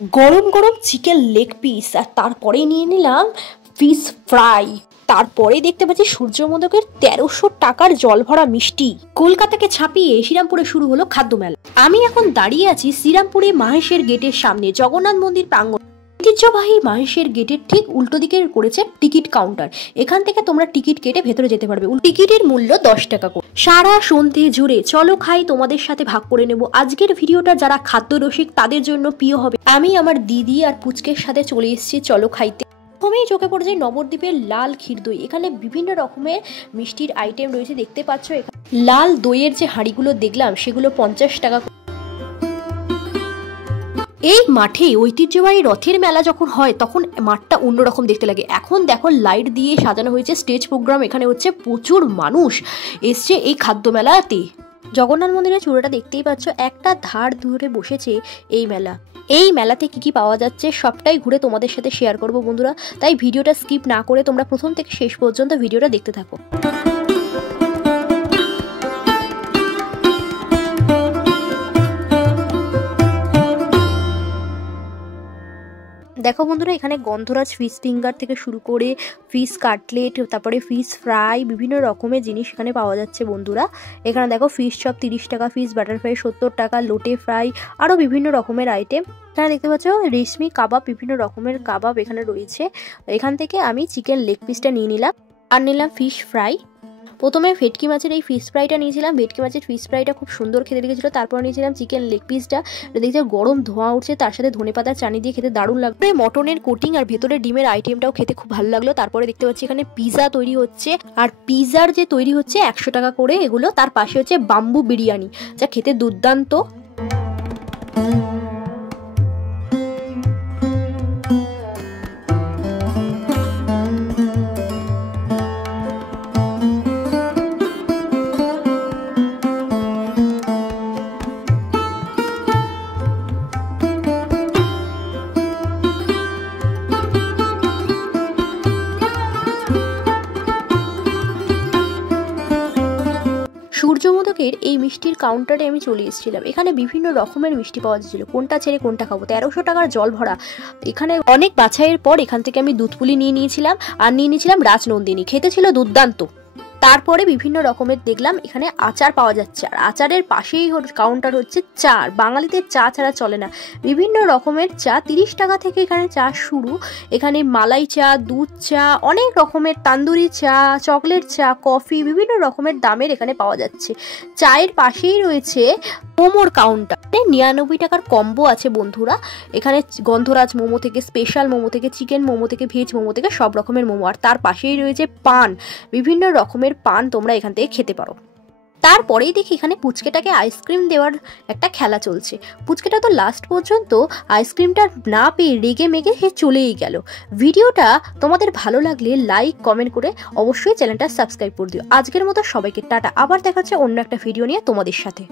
গরম গরম chicken leg piece, আর তারপরে নিয়ে নিলাম ফিশ ফ্রাই। তারপরে দেখতে পাচ্ছি সূর্যমোদকের 1300 টাকার জল ভরা মিষ্টি। কলকাতাকে ছাপিয়ে শ্রীরামপুরে শুরু হলো খাদ্য মেলা। আমি এখন দাঁড়িয়ে আছি শ্রীরামপুরে মাহেশের গেটের সামনে, জগন্নাথ মন্দির প্রাঙ্গণ। ঐতিহ্যবাহী মাহেশের গেটের ঠিক উল্টো দিকে করেছে টিকিট কাউন্টার। এখান থেকে তোমরা টিকিট কেটে ভেতরে যেতে পারবে। টিকিটের মূল্য 10 টাকা করে। সারা সন্ধে জুড়ে চলো খাই তোমাদের সাথে ভাগ করে নেব। আজকের ভিডিওটা যারা খাদ্য রসিক তাদের জন্য প্রিয় হবে। আমি আমার দিদি আর পুচকের সাথে চলে এসেছি চলো খাইতে। প্রথমেই চোখে পড়ে যায় নবদ্বীপের লাল ক্ষীর দই। এখানে বিভিন্ন রকমের মিষ্টির আইটেম রয়েছে, দেখতে পাচ্ছ। এখানে লাল দইয়ের যে হাঁড়িগুলো দেখলাম সেগুলো 50 টাকা। এই মাঠে ঐতিহ্যবাহী রথের মেলা যখন হয় তখন মাঠটা অন্যরকম দেখতে লাগে। এখন দেখো লাইট দিয়ে সাজানো হয়েছে স্টেজ প্রোগ্রাম। এখানে হচ্ছে প্রচুর মানুষ এসছে এই খাদ্য মেলাতে। জগন্নাথ মন্দিরের চূড়াটা দেখতেই পাচ্ছ, একটা ধার ধরে বসেছে এই মেলা। এই মেলাতে কি কি পাওয়া যাচ্ছে সবটাই ঘুরে তোমাদের সাথে শেয়ার করবো বন্ধুরা, তাই ভিডিওটা স্কিপ না করে তোমরা প্রথম থেকে শেষ পর্যন্ত ভিডিওটা দেখতে থাকো। দেখো বন্ধুরা, এখানে গন্ধরাজ ফিশ ফিঙ্গার থেকে শুরু করে ফিশ কাটলেট, তারপরে ফিশ ফ্রাই, বিভিন্ন রকমের জিনিস এখানে পাওয়া যাচ্ছে বন্ধুরা। এখানে দেখো ফিশ চপ 30 টাকা, ফিশ বাটার ফ্রাই 70 টাকা, লোটে ফ্রাই, আরও বিভিন্ন রকমের আইটেম। এখানে দেখতে পাচ্ছ রেশমি কাবাব, বিভিন্ন রকমের কাবাব এখানে রয়েছে। এখান থেকে আমি চিকেন লেগ পিসটা নিয়ে নিলাম, আর নিলাম ফিশ ফ্রাই। প্রথমে ভেটকি মাছের এই ফিশ ফ্রাইটা নিয়েছিলাম। ভেটকি মাছের ফিশ ফ্রাইটা খুব সুন্দর খেতে লেগেছিলো। তারপর নিয়েছিলাম চিকেন লেগ পিসটা। দেখতে গরম ধোঁয়া উঠছে, তার সাথে ধনেপাতার চাটনি দিয়ে খেতে দারুণ লাগবে। মটনের কোটিং আর ভেতরে ডিমের আইটেমটাও খেতে খুব ভালো লাগলো। তারপরে দেখতে পাচ্ছি এখানে পিজা তৈরি হচ্ছে, আর পিজার যে তৈরি হচ্ছে 100 টাকা করে এগুলো। তার পাশে হচ্ছে বাম্বু বিরিয়ানি, যা খেতে দুর্দান্ত। সূর্যমোদকের এই মিষ্টির কাউন্টারে আমি চলে এসেছিলাম। এখানে বিভিন্ন রকমের মিষ্টি পাওয়া যাচ্ছিল, কোনটা ছেড়ে কোনটা খাবো। 1300 টাকার জল ভরা। এখানে অনেক বাছাইয়ের পর এখান থেকে আমি দুধপুলি নিয়ে নিয়েছিলাম, আর নিয়ে নিয়েছিলাম রাজনন্দিনী। খেতে ছিল দুর্দান্ত। তারপরে বিভিন্ন রকমের দেখলাম এখানে আচার পাওয়া যাচ্ছে, আর আচারের পাশেই কাউন্টার হচ্ছে চা। বাঙালিদের চা ছাড়া চলে না। বিভিন্ন রকমের চা 30 টাকা থেকে এখানে চা শুরু। এখানে মালাই চা, দুধ চা, অনেক রকমের তান্দুরি চা, চকলেট চা, কফি, বিভিন্ন রকমের দামের এখানে পাওয়া যাচ্ছে। চায়ের পাশেই রয়েছে মোমোর কাউন্টার। 99 টাকার কম্বো আছে বন্ধুরা। এখানে গন্ধরাজ মোমো থেকে, স্পেশাল মোমো থেকে, চিকেন মোমো থেকে, ভেজ মোমো থেকে সব রকমের মোমো। আর তার পাশেই রয়েছে পান, বিভিন্ন রকমের পান তোমরা এখান থেকে খেতে পারো। তারপরেই দেখি এখানে পুচকেটাকে আইসক্রিম দেওয়ার একটা খেলা চলছে। পুচকেটা তো লাস্ট পর্যন্ত আইসক্রিমটা না পেয়ে রেগে মেগে চলেই গেল। ভিডিওটা তোমাদের ভালো লাগলে লাইক কমেন্ট করে অবশ্যই চ্যানেলটা সাবস্ক্রাইব করে দিও। আজকের মতো সবাইকে টাটা। আবার দেখা হচ্ছে অন্য একটা ভিডিও নিয়ে তোমাদের সাথে।